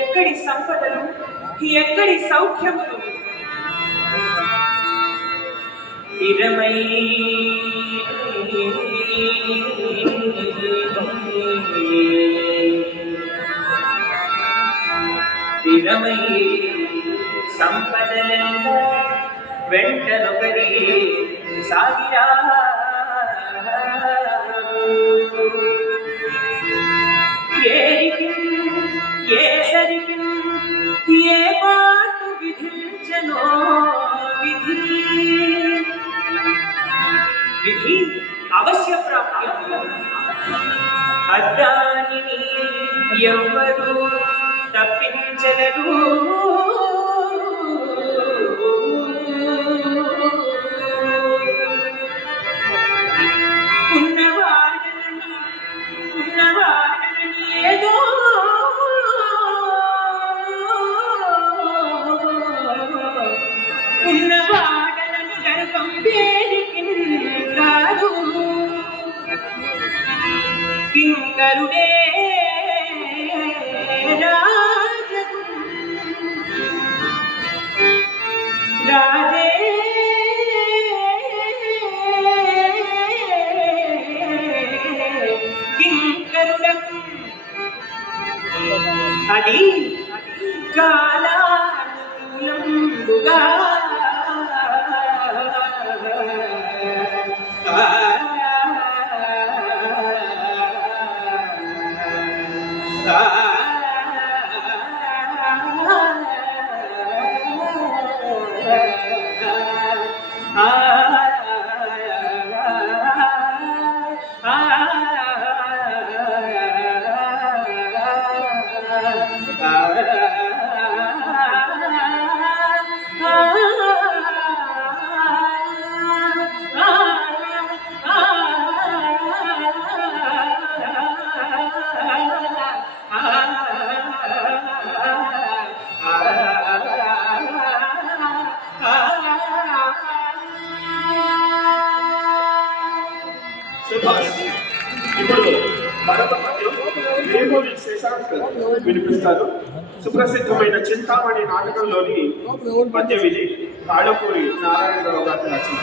ఎక్కడి సంపదలు, ఎక్కడి సౌఖ్యములు, స్థిరమై స్థిరమై సంపదలెల్ల వెంటనొకరి సాగిరా ఏరికి ఏ సరికి ఏ పాటు విధించనో విధి విధి అవశ్య ప్రాప్యం అద్దానిని ఎవ్వరు తప్పించలేరు ఉన్నవాడని ఏదో ఉన్నవాడని గర్భం వేడికి రాదు కింకరుడే రాజు రాజే కింకరులకు అది కాలానుకూలంబుగా ఇప్పుడు భరత పద్యం వేమూరి శశాంక్ వినిపిస్తారు. సుప్రసిద్ధమైన చింతామణి నాటకంలోని పద్యం ఇది. తాళపూరి నారాయణరావు గారి రచన.